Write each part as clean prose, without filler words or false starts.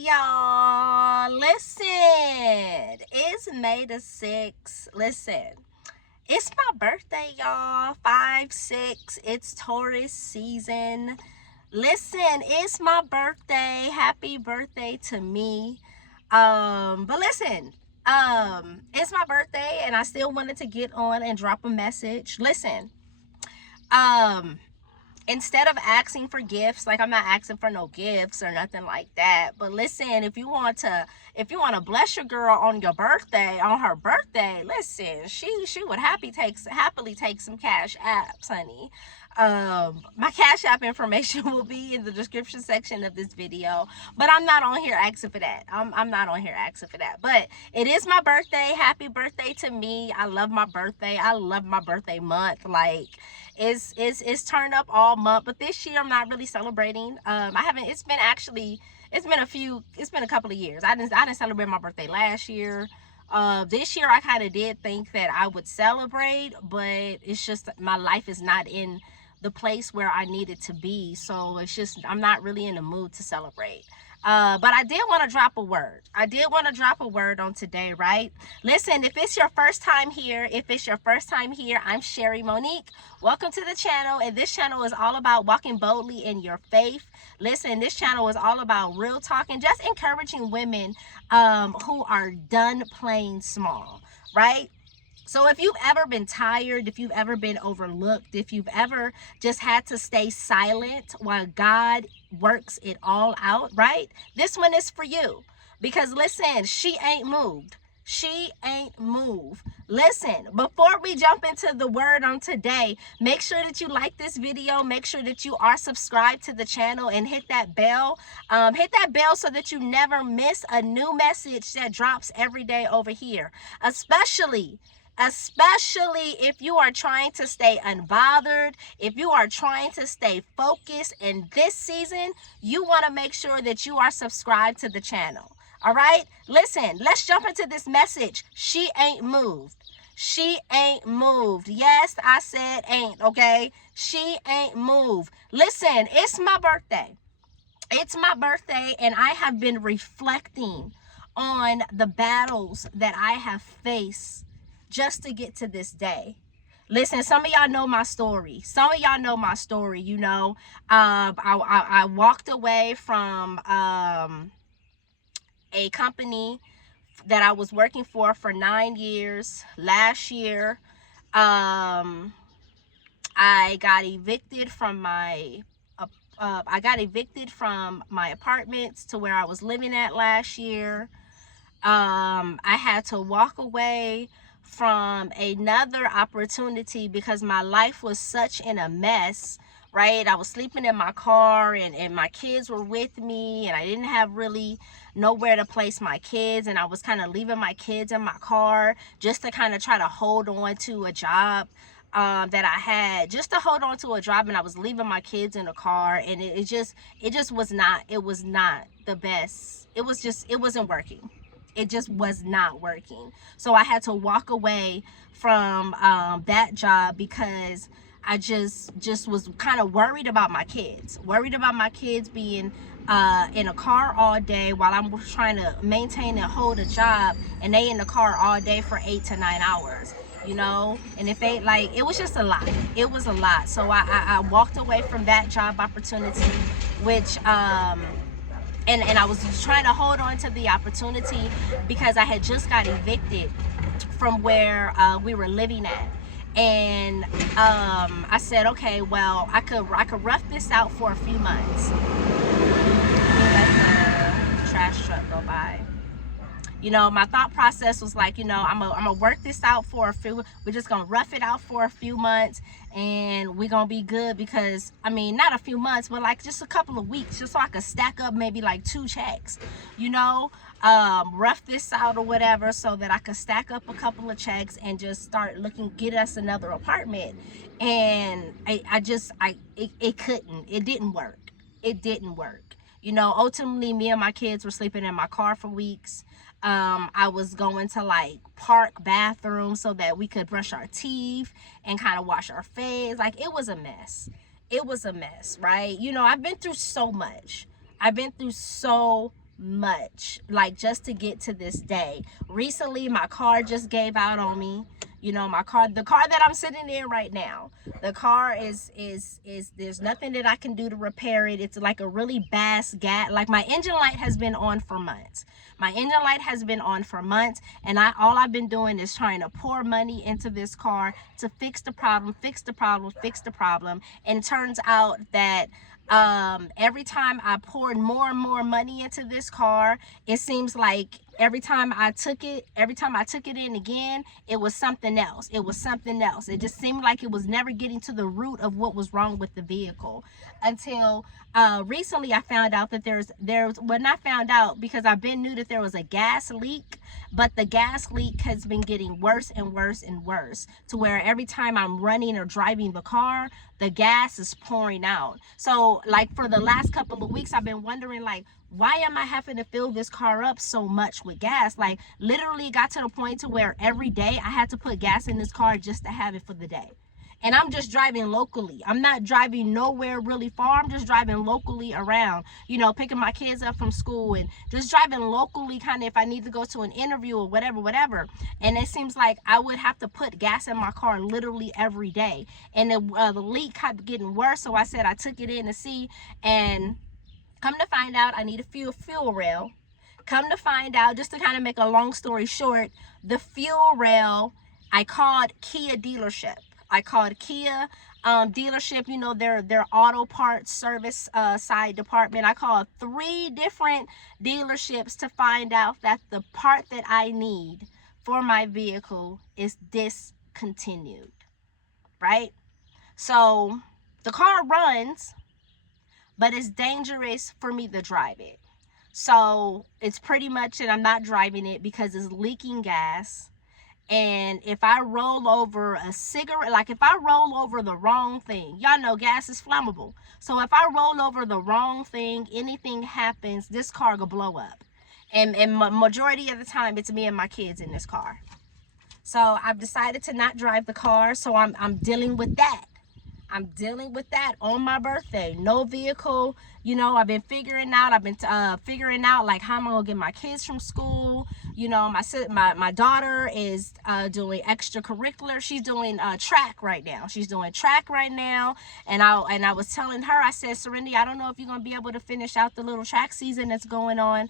y'all. Listen, it's May the 6th. Listen, it's my birthday, y'all. 5/6. It's Taurus season. Listen, it's my birthday. Happy birthday to me. But listen, it's my birthday and I still wanted to get on and drop a message. Listen, instead of asking for gifts, like I'm not asking for no gifts or nothing like that, but listen, if you want to bless your girl on her birthday, listen, she would happily take some cash apps, honey. My cash app information will be in the description section of this video, but I'm not on here asking for that. I'm not on here asking for that, but it is my birthday. Happy birthday to me. I love my birthday. I love my birthday month. Like, it's turned up all month, but this year I'm not really celebrating. I haven't. It's been a couple of years. I didn't celebrate my birthday last year. This year I kind of did think that I would celebrate, but it's just my life is not in the place where I need it to be, so it's just I'm not really in the mood to celebrate. But I did want to drop a word. On today, right? Listen, if it's your first time here, I'm Sherry Monique. Welcome to the channel, and this channel is all about walking boldly in your faith. Listen, this channel is all about real talk and just encouraging women who are done playing small, right? So if you've ever been tired, if you've ever been overlooked, if you've ever just had to stay silent while God works it all out, right? This one is for you. Because listen, she ain't moved. Listen, before we jump into the word on today, make sure that you like this video. Make sure that you are subscribed to the channel and hit that bell. Hit that bell so that you never miss a new message that drops every day over here. Especially if you are trying to stay unbothered, if you are trying to stay focused in this season, you want to make sure that you are subscribed to the channel. All right? Listen, let's jump into this message. She ain't moved. Yes, I said ain't, okay? She ain't moved. Listen, it's my birthday. And I have been reflecting on the battles that I have faced just to get to this day. Listen, some of y'all know my story. You know, I walked away from a company that I was working for 9 years. Last year, I got evicted from my apartments to where I was living at last year. I had to walk away from another opportunity because my life was such in a mess, right? I was sleeping in my car and my kids were with me, and I didn't have really nowhere to place my kids, and I was kind of leaving my kids in my car just to kind of try to hold on to a job that I had, just to hold on to a job, and I was leaving my kids in the car, and it just was not the best. It wasn't working. It just was not working. So I had to walk away from that job because I just was kind of worried about my kids being in a car all day while I'm trying to maintain and hold a job, and they in the car all day for 8 to 9 hours, you know. And if they, like, it was just a lot. So I walked away from that job opportunity, which and I was trying to hold on to the opportunity because I had just got evicted from where we were living at. And I said, okay, well, I could rough this out for a few months. Let the trash truck go by. You know, my thought process was like, you know, I'm gonna work this out we're just gonna rough it out for a few months, and we're gonna be good. Because, I mean, not a few months, but like just a couple of weeks, just so I could stack up maybe like 2 checks, you know, rough this out or whatever, so that I could stack up a couple of checks and just start get us another apartment. And it didn't work. You know, ultimately, me and my kids were sleeping in my car for weeks. I was going to like park bathrooms so that we could brush our teeth and kind of wash our face. Like, it was a mess, right? You know, I've been through so much. much, like just to get to this day. Recently, my car just gave out on me. You know, the car that I'm sitting in right now, the car is there's nothing that I can do to repair it. It's like a really bad gas. Like, my engine light has been on for months. My engine light has been on for months, and all I've been doing is trying to pour money into this car to fix the problem, and it turns out that every time I poured more and more money into this car, it seems like every time I took it in again, it was something else. It just seemed like it was never getting to the root of what was wrong with the vehicle, until recently I found out that not found out, because I've been knew that there was a gas leak, but the gas leak has been getting worse and worse and worse, to where every time I'm running or driving the car, the gas is pouring out. So, like, for the last couple of weeks, I've been wondering, like, why am I having to fill this car up so much with gas? Like, literally got to the point to where every day I had to put gas in this car just to have it for the day. And I'm just driving locally. I'm not driving nowhere really far. I'm just driving locally around, you know, picking my kids up from school and just driving locally, kind of if I need to go to an interview or whatever. And it seems like I would have to put gas in my car literally every day. And the leak kept getting worse. So I said I took it in to see, and come to find out, I need a fuel rail. Come to find out, just to kind of make a long story short, the fuel rail, I called Kia dealership. Dealership, you know, their auto parts service side department. I called 3 different dealerships to find out that the part that I need for my vehicle is discontinued, right? So the car runs, but it's dangerous for me to drive it. So it's pretty much that I'm not driving it because it's leaking gas. And if I roll over a cigarette, like if I roll over the wrong thing, y'all know gas is flammable. So if I roll over the wrong thing, anything happens, this car will blow up. And majority of the time, it's me and my kids in this car. So I've decided to not drive the car. So I'm dealing with that. I'm dealing with that on my birthday. No vehicle, you know. I've been figuring out like how I'm gonna get my kids from school. You know, my daughter is doing extracurricular. She's doing track right now. And I was telling her, I said, Serenity, I don't know if you're gonna be able to finish out the little track season that's going on,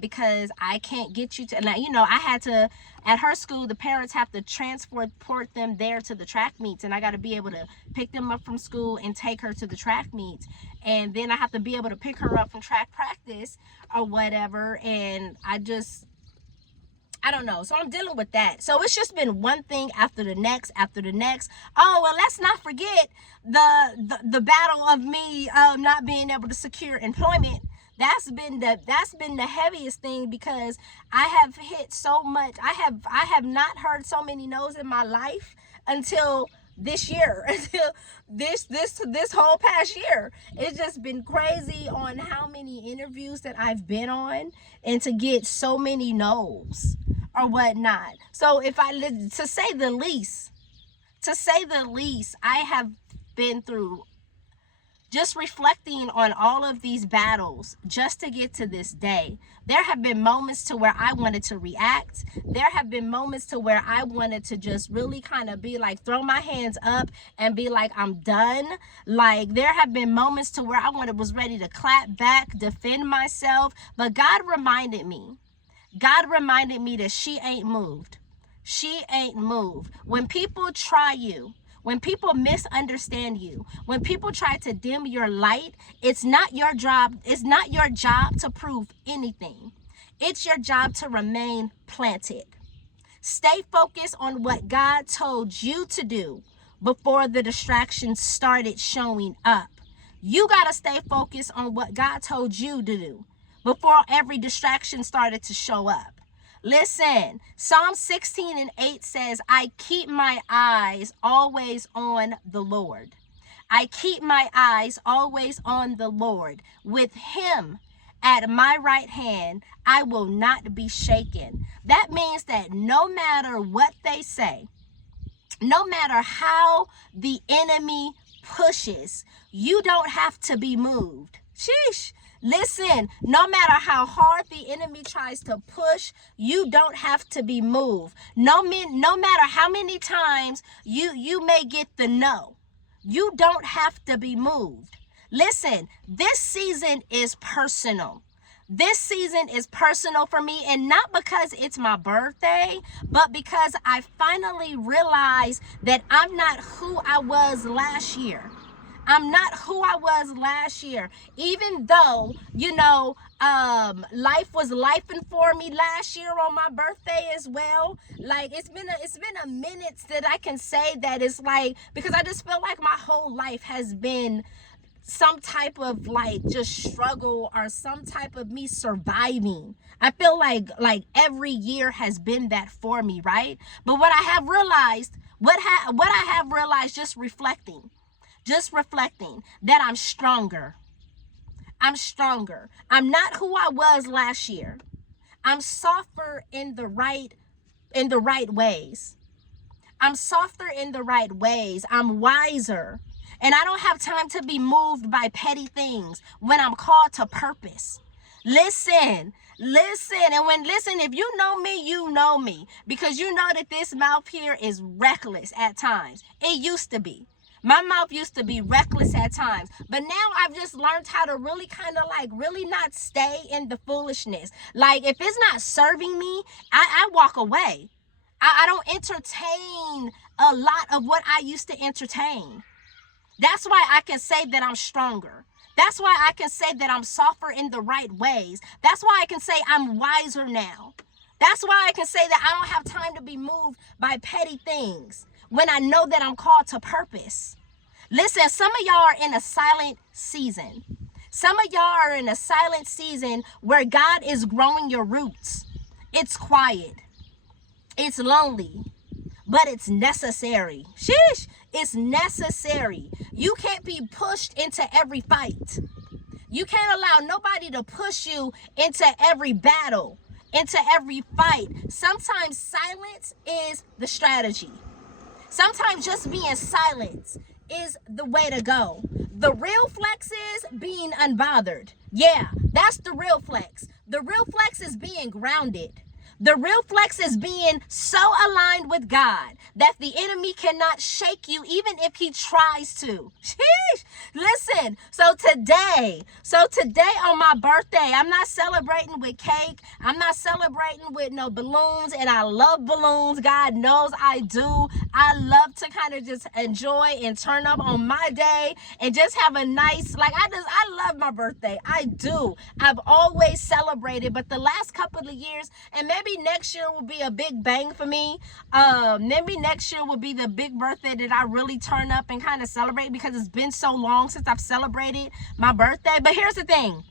because I can't get you to. And you know, I had to. At her school, the parents have to transport them there to the track meets, and I got to be able to pick them up from school and take her to the track meets, and then I have to be able to pick her up from track practice or whatever. And I don't know. So I'm dealing with that. So it's just been one thing after the next. Oh, well, let's not forget the battle of me not being able to secure employment. That's been the heaviest thing, because I have hit so much. I have not heard so many no's in my life until this year, until this whole past year. It's just been crazy on how many interviews that I've been on, and to get so many no's or whatnot. So to say the least, I have been through, just reflecting on all of these battles just to get to this day. There have been moments to where I wanted to react. There have been moments to where I wanted to just really kind of be like, throw my hands up and be like, I'm done. Like, there have been moments to where I was ready to clap back, defend myself. But God reminded me that she ain't moved. When people try you, when people misunderstand you, when people try to dim your light, it's not your job to prove anything. It's your job to remain planted. Stay focused on what God told you to do before the distractions started showing up. You got to stay focused on what God told you to do before every distraction started to show up. Listen, Psalm 16:8 says, I keep my eyes always on the Lord. I keep my eyes always on the Lord. With him at my right hand, I will not be shaken. That means that no matter what they say, no matter how the enemy pushes, you don't have to be moved. Sheesh. Listen, no matter how hard the enemy tries to push, you don't have to be moved. No matter how many times you may get the no, you don't have to be moved. Listen, this season is personal. This season is personal for me, and not because it's my birthday, but because I finally realized that I'm not who I was last year. I'm not who I was last year. Even though, life was lifing for me last year on my birthday as well. Like it's been a minute that I can say that it's like, because I just feel like my whole life has been some type of like just struggle or some type of me surviving. I feel like every year has been that for me, right? But what I have realized, what I have realized just reflecting that I'm stronger. I'm stronger. I'm not who I was last year. I'm softer in the right ways. I'm softer in the right ways. I'm wiser. And I don't have time to be moved by petty things when I'm called to purpose. Listen, if you know me, you know me. Because you know that this mouth here is reckless at times. It used to be. My mouth used to be reckless at times. But now I've just learned how to really kind of like really not stay in the foolishness. Like if it's not serving me, I walk away. I don't entertain a lot of what I used to entertain. That's why I can say that I'm stronger. That's why I can say that I'm softer in the right ways. That's why I can say I'm wiser now. That's why I can say that I don't have time to be moved by petty things when I know that I'm called to purpose. Listen, some of y'all are in a silent season. Some of y'all are in a silent season where God is growing your roots. It's quiet. It's lonely, but it's necessary. Sheesh. It's necessary. You can't be pushed into every fight. You can't allow nobody to push you into every battle, into every fight. Sometimes silence is the strategy. Sometimes just being silent is the way to go. The real flex is being unbothered. Yeah, that's the real flex. The real flex is being grounded. The real flex is being so aligned with God that the enemy cannot shake you even if he tries to. Sheesh. Listen, so today on my birthday, I'm not celebrating with cake. I'm not celebrating with no balloons, and I love balloons. God knows I do. I love to kind of just enjoy and turn up on my day and just have a nice, I love my birthday. I do. I've always celebrated, but the last couple of years, and maybe next year will be a big bang for me. Maybe next year will be the big birthday that I really turn up and kind of celebrate, because it's been so long since I've celebrated my birthday. But here's the thing.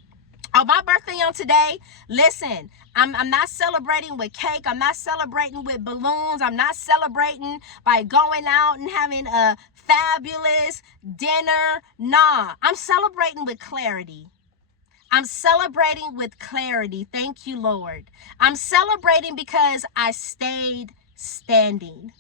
On my birthday on today, listen, I'm not celebrating with cake. I'm not celebrating with balloons. I'm not celebrating by going out and having a fabulous dinner. Nah, I'm celebrating with clarity. I'm celebrating with clarity. Thank you, Lord. I'm celebrating because I stayed standing.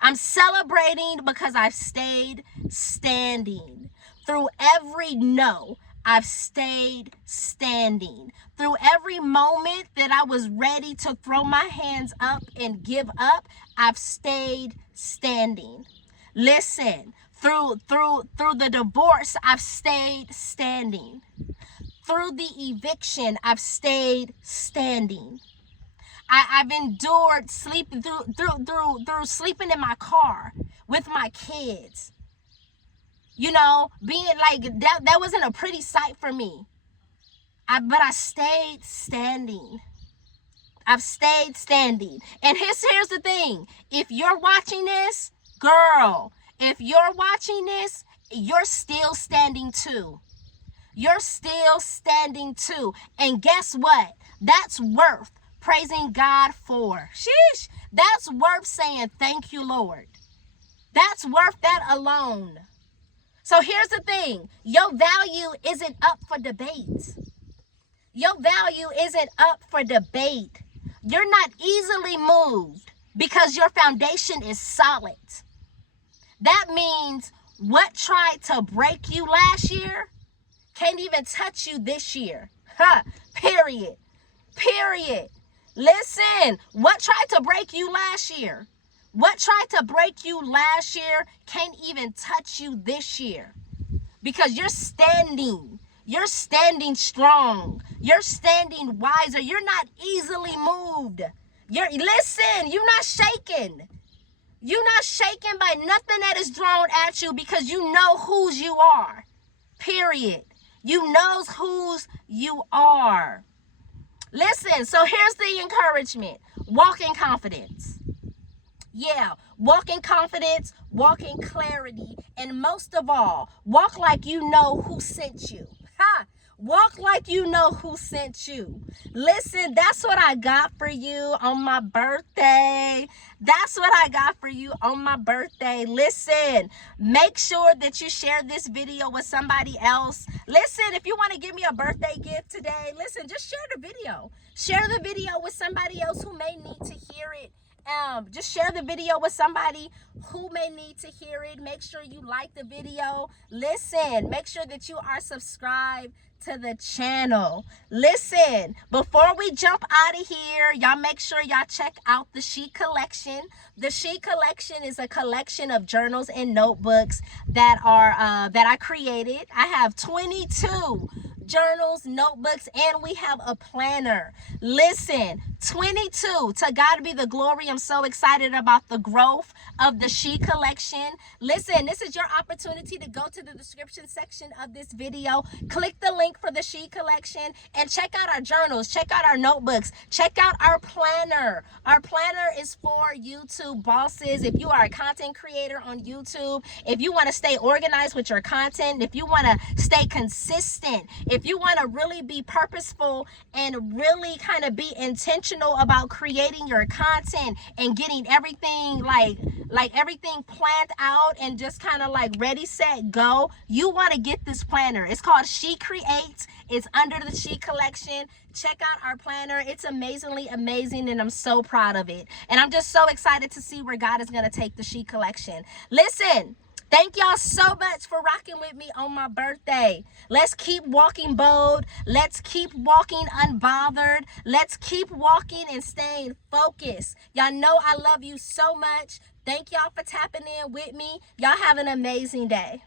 I'm celebrating because I've stayed standing. Through every no, I've stayed standing. Through every moment that I was ready to throw my hands up and give up, I've stayed standing. Listen, through the divorce, I've stayed standing. Through the eviction, I've stayed standing. I've endured sleeping through sleeping in my car with my kids. Being like that wasn't a pretty sight for me. But I stayed standing. I've stayed standing. And here's the thing. If you're watching this, girl, if you're watching this, you're still standing too. You're still standing too. And guess what? That's worth praising God for. Sheesh. That's worth saying thank you, Lord. That's worth that alone. So here's the thing. Your value isn't up for debate. Your value isn't up for debate. You're not easily moved because your foundation is solid. That means what tried to break you last year can't even touch you this year. Huh? Period. Period. Listen, what tried to break you last year? What tried to break you last year can't even touch you this year. Because you're standing. You're standing strong. You're standing wiser. You're not easily moved. Listen, you're not shaken. You're not shaken by nothing that is thrown at you because you know whose you are. Period. You know whose you are. Listen, so here's the encouragement. Walk in confidence. Yeah, walk in confidence, walk in clarity, and most of all, walk like you know who sent you. Ha! Walk like you know who sent you. Listen, that's what I got for you on my birthday. That's what I got for you on my birthday. Listen, make sure that you share this video with somebody else. Listen, if you want to give me a birthday gift today, listen, just share the video. Share the video with somebody else who may need to hear it. Just share the video with somebody who may need to hear it. Make sure you like the video. Listen, make sure that you are subscribed to the channel. Listen, before we jump out of here, y'all make sure y'all check out the She Collection. The She Collection is a collection of journals and notebooks that I created. I have 22 journals, notebooks, and we have a planner. Listen, 22. To God be the glory. I'm so excited about the growth of the She Collection. Listen, this is your opportunity to go to the description section of this video. Click the link for the She Collection and check out our journals. Check out our notebooks. Check out our planner. Our planner is for YouTube bosses. If you are a content creator on YouTube, if you want to stay organized with your content, if you want to stay consistent, if you want to really be purposeful and really kind of be intentional about creating your content and getting everything like everything planned out and just kind of like ready, set, go, you want to get this planner. It's called She Creates. It's under the She Collection. Check out our planner. It's amazingly amazing, and I'm so proud of it. And I'm just so excited to see where God is going to take the She Collection. Listen, thank y'all so much for rocking with me on my birthday. Let's keep walking bold. Let's keep walking unbothered. Let's keep walking and staying focused. Y'all know I love you so much. Thank y'all for tapping in with me. Y'all have an amazing day.